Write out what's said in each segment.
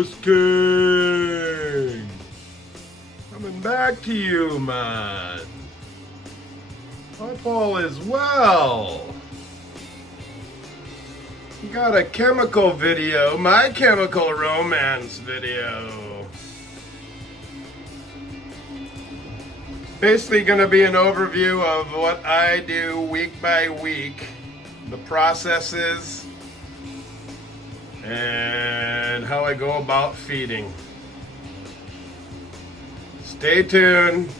Testing! Coming back to you, man. Hope all is well. You got a chemical video, My Chemical Romance video. Basically gonna be an overview of what I do week by week, the processes, and how I go about feeding. Stay tuned.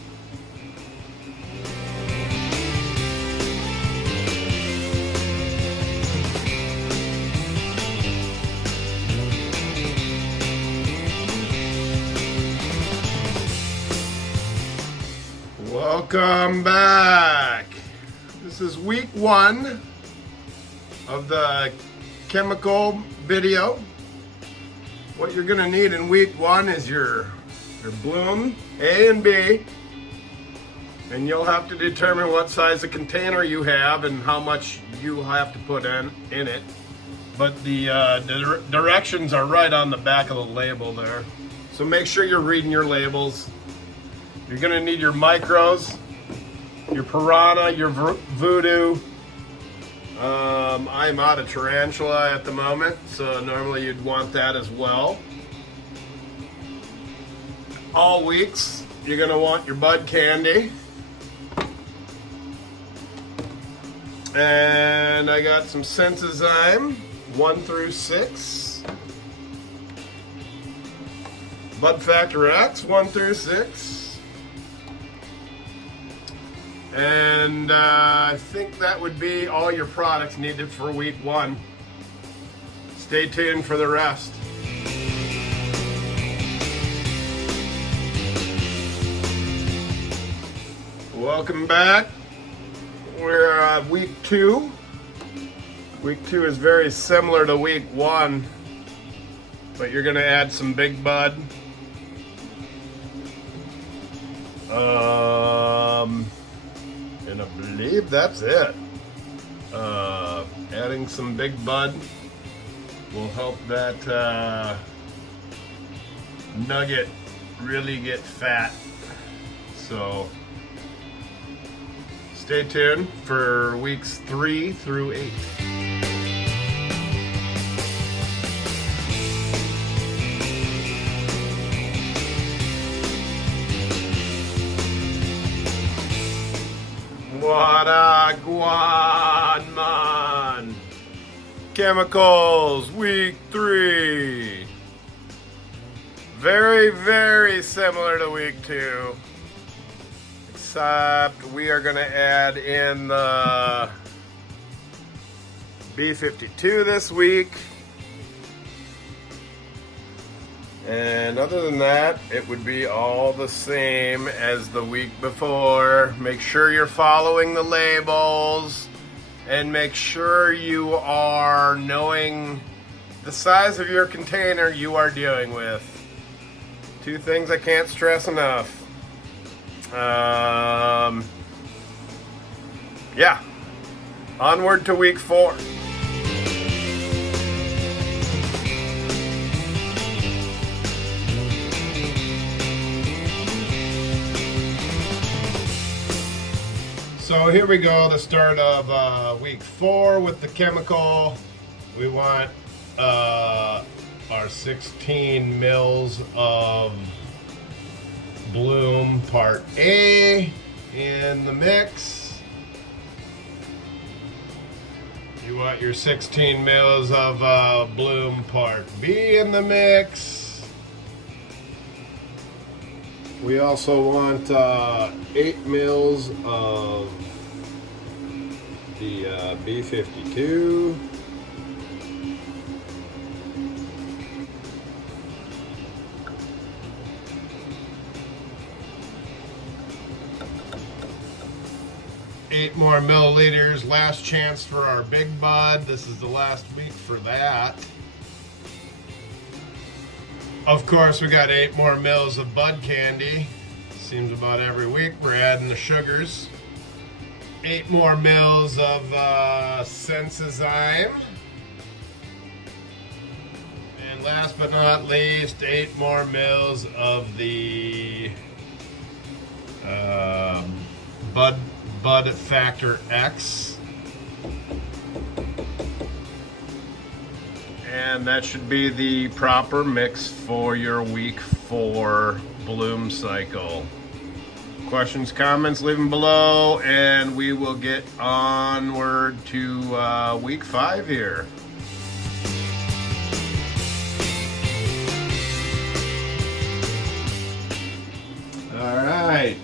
Welcome back. This is week 1 of the chemical video. What you're gonna need in week 1 is your bloom, A and B, and you'll have to determine what size of container you have and how much you have to put in it. But the directions are right on the back of the label there. So make sure you're reading your labels. You're gonna need your micros, your piranha, your voodoo. I'm out of tarantula at the moment, so normally you'd want that as well. All weeks, you're gonna want your bud candy. And I got some Sensozyme, 1 through 6. Bud Factor X, 1 through 6. And I think that would be all your products needed for week 1. Stay tuned for the rest. Welcome back. We're week 2. Week 2 is very similar to week 1, but you're gonna add some big bud. And I believe that's it. Adding some big bud will help that nugget really get fat. So stay tuned for weeks 3 through 8. What a guan, man. Chemicals, week 3. Very, very similar to week 2. Except we are going to add in the B52 this week. And other than that, it would be all the same as the week before. Make sure you're following the labels and make sure you are knowing the size of your container you are dealing with. 2 things I can't stress enough. Yeah, onward to week 4. So here we go, the start of week 4 with the chemical. We want our 16 mils of bloom part A in the mix. You want your 16 mils of bloom part B in the mix. We also want 8 mils of the B52. Eight more milliliters, last chance for our big bud. This is the last week for that. Of course, we got 8 more mils of bud candy. Seems about every week we're adding the sugars. 8 more mils of Sensozyme. And And last but not least, 8 more mils of the Bud Factor X. And that should be the proper mix for your week 4 bloom cycle. Questions, comments, leave them below, and we will get onward to week 5 here. All right,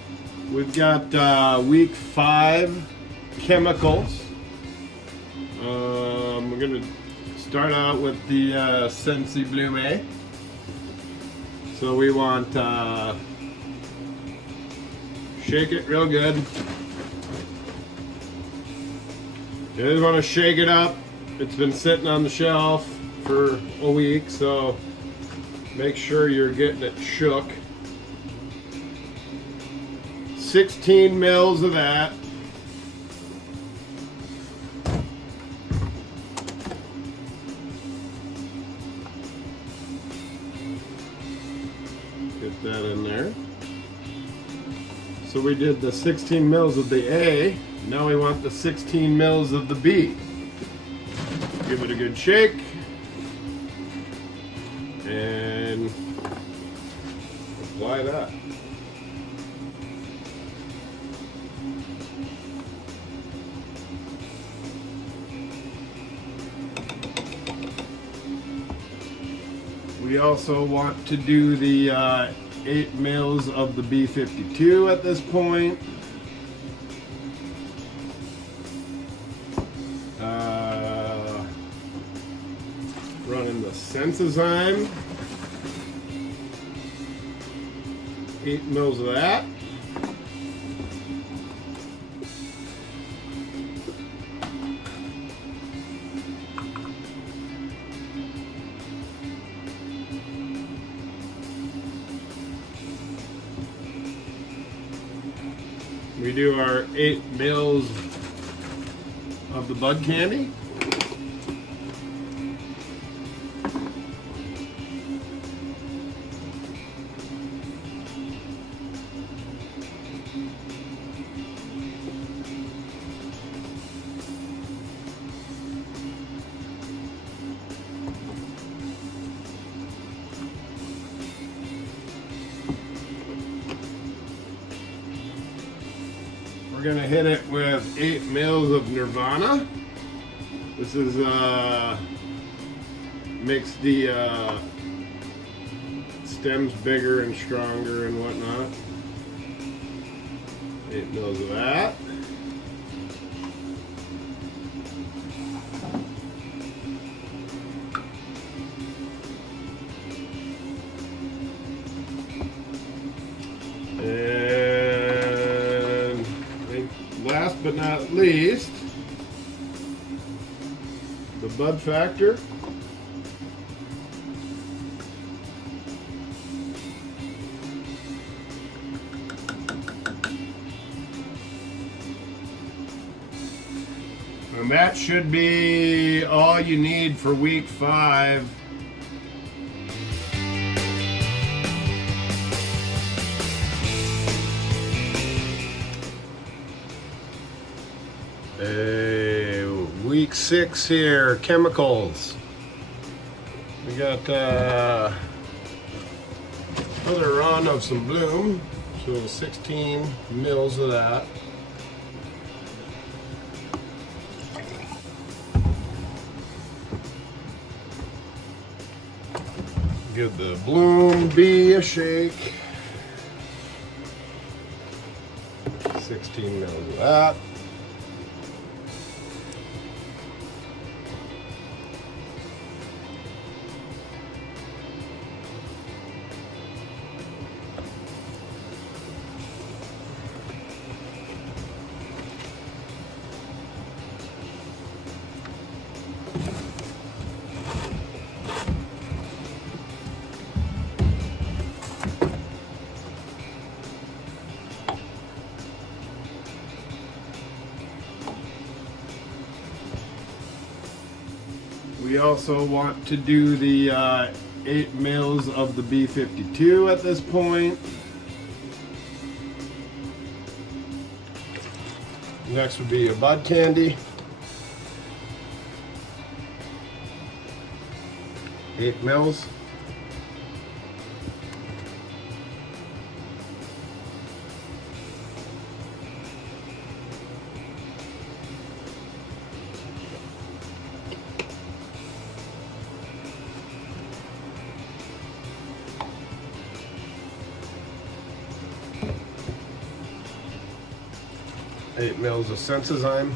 we've got week 5 chemicals. We're gonna start out with the Sensi Blume. So we want shake it real good. You just want to shake it up. It's been sitting on the shelf for a week, so make sure you're getting it shook. 16 mils of that. Get that in there. So we did the 16 mils of the A. Now we want the 16 mils of the B. Give it a good shake. And apply that. We also want to do the 8 mils of the B52 at this point. Running the Sensozyme. 8 mils of that. We do our 8 mils of the Bud Candy. We're gonna hit it with 8 mils of Nirvana. This is makes the stems bigger and stronger and whatnot. 8 mils of that. And last but not least, the Bud Factor. And that should be all you need for week 5. Week 6 here, chemicals. We got another round of some bloom, so 16 mils of that. Give the Bloom B a shake. 16 mils of that. We also want to do the 8 mils of the B52 at this point. Next would be your bud candy. 8 mils. Eight mils of Sensozyme.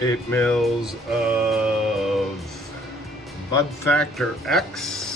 Eight mils of Bud Factor X.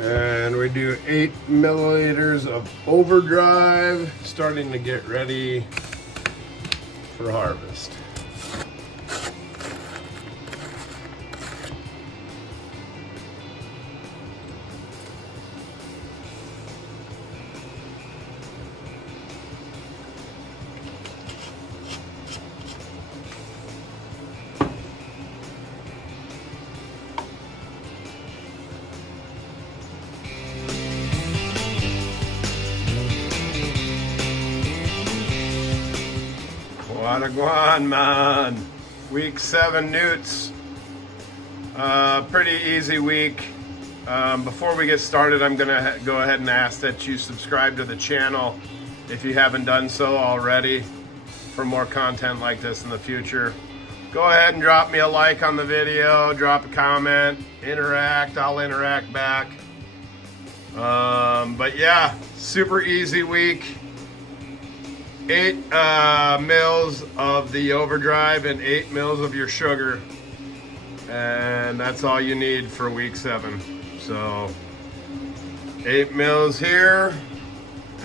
And we do 8 milliliters of Overdrive, starting to get ready for harvest. Wadaguan, man. Week 7 newts. Pretty easy week. Before we get started, I'm gonna go ahead and ask that you subscribe to the channel if you haven't done so already for more content like this in the future. Go ahead and drop me a like on the video, drop a comment, interact, I'll interact back. But yeah, super easy week. 8 mils of the Overdrive and 8 mils of your sugar, and that's all you need for week 7. So 8 mils here,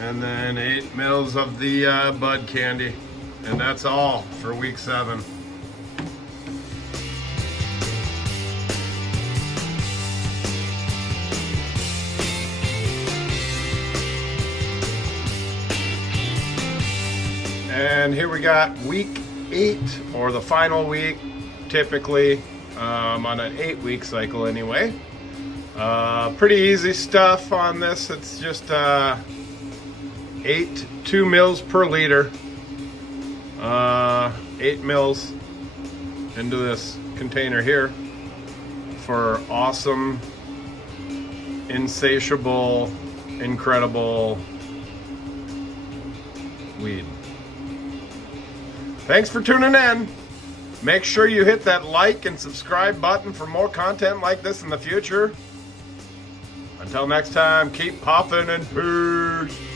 and then 8 mils of the bud candy, and that's all for week 7. And here we got week 8, or the final week, typically, on an 8-week cycle anyway. Pretty easy stuff on this. It's just 2 mils per liter. 8 mils into this container here for awesome, insatiable, incredible weed. Thanks for tuning in. Make sure you hit that like and subscribe button for more content like this in the future. Until next time, keep puffing and peace.